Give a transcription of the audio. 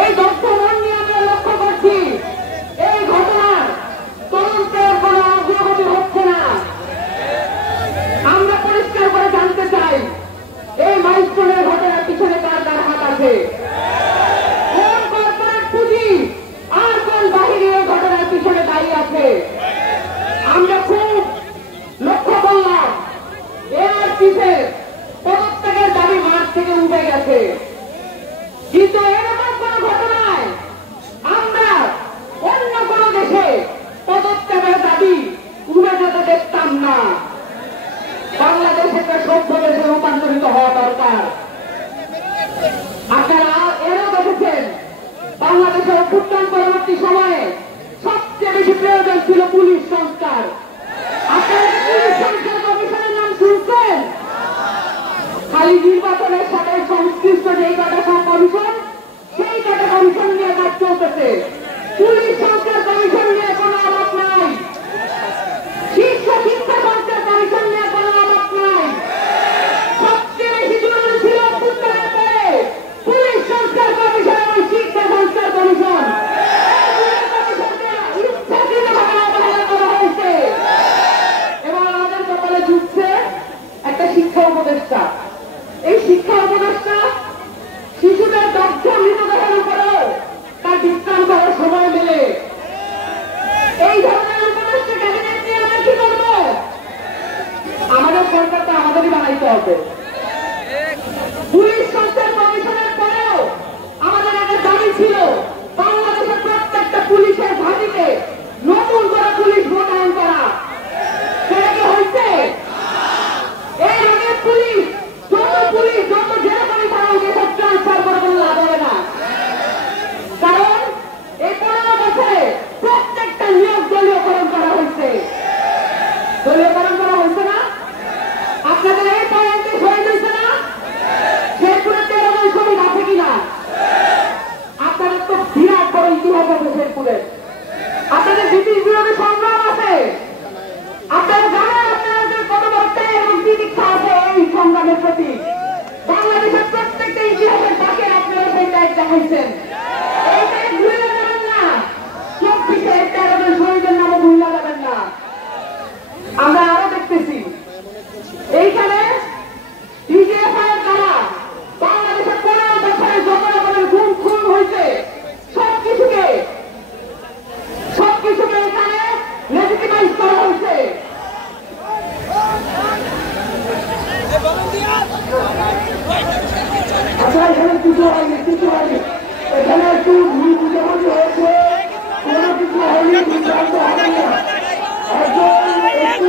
এই দর্শন নিয়ে আমরা লক্ষ্য করছি এই ঘটনার তদন্তের কোনো অগ্রগতি হচ্ছে না। আমরা পরিষ্কার করে জানতে চাই এই মাইলস্টোনের ঘটনার পিছনে কার কার হাত আছে, কোন কর্পোরেট পুঁজি আর কোন বাহিনী এই ঘটনার পিছনে দায়ী আছে। আমরা খুব লক্ষ্য করলাম এআরপিসের পদত্যাগের দাবি মাঠ থেকে উঠে গেছে, কিন্তু এরকম কোন ঘটনায় আমরা অন্য কোন দেশে পদত্যাগের দাবি উঠে যেতে দেখতাম না। বাংলাদেশ একটা সভ্য দেশে রূপান্তরিত হওয়া দরকার। আপনারা এরও দেখেছেন বাংলাদেশের অভ্যুত্থান পরবর্তী সময়ে সবচেয়ে বেশি প্রয়োজন ছিল পুলিশ সংস্কার। আপনারা পুলিশ সংস্কার কমিশনের নাম শুনছেন? খালি নির্বাচনের সাথে সংশ্লিষ্ট যেই কটা কমিশন, সেই কটা কমিশন নিয়ে কাজ চলতেছে। পুলিশ সংস্কার কমিশন নিয়ে কোনো আলাপ নাই, শীর্ষ শিক্ষা সংস্কার কমিশন নিয়ে কোনো আলাপ নাই। সবচেয়ে বেশি জরুরি ছিল অভ্যুত্থানের পরে পুলিশ সংস্কার কমিশন এবং শিক্ষা সংস্কার কমিশন। ইচ্ছাকৃতভাবে অবহেলা করা হয়েছে এবং আমাদের কপালে ঝুঁকছে একটা শিক্ষা উপদেষ্টা। এই শিক্ষা উপদেষ্টা শিশুদের দগ্ধ মৃতদেহের উপরেও তার বিশ্রাম করার সময় মেলে। এই ধরনের উপদেষ্টা ক্যাবিনেট নিয়ে আমরা কি করবো? আমাদের সরকারটা আমাদেরই বানাইতে হবে। পুলিশ সংস্কার কমিশনের পরেও আমাদের একটা দাবি ছিল বাংলাদেশের প্রত্যেকটা পুলিশের ঘাঁটিতে নতুন করে পুলিশ মোতায়েন করা। সেটা কি হয়েছে? এই আগের পুলিশ যত যেরকমই থাকুক এসব ট্রান্সফার করে কোনো লাভ হবে না, কারণ এই 15 বছরে প্রত্যেকটা নিয়োগ দলীয়করণ করা হয়েছে। দলীয়করণ করা হয়েছে না? আপনাদের এই পয়েন্টে শহীদ হয়েছে না? শেরপুরে 13 জন শহীদ আছে কিনা? আপনাদের তো বিরাট বড় ইতিহাস আছে শেরপুরের। আপনাদের ব্রিটিশ বিরোধী সংগ্রাম আছে। আপনারা জানেন আপনাদের কত বড় ত্যাগ এবং তিতিক্ষা আছে এই সংগ্রামের প্রতি। বাংলাদেশের প্রত্যেকটা ইতিহাসের তাকে আপনারা সেই ত্যাগ দেখাইছেন। এই ত্যাগ ভুলে যাবেন না। 24-এ 13 জন শহীদের নামও ভুলে যাবেন না। আমরা আরো দেখতেছি এইখানে ডিজিএফআইয়ের দ্বারা বাংলাদেশের 15 বছরে যত রকমের গুম খুন হয়েছে সবকিছুকে এখানে লেজিটিমাইজ করা হয়েছে। আচ্ছা, এখানে কিছু হয়নি। এখানে একটু ভুল বুঝাবুঝি হয়েছে, কোনো কিছু হয়নি, সিদ্ধান্ত হবে না। একজন একটু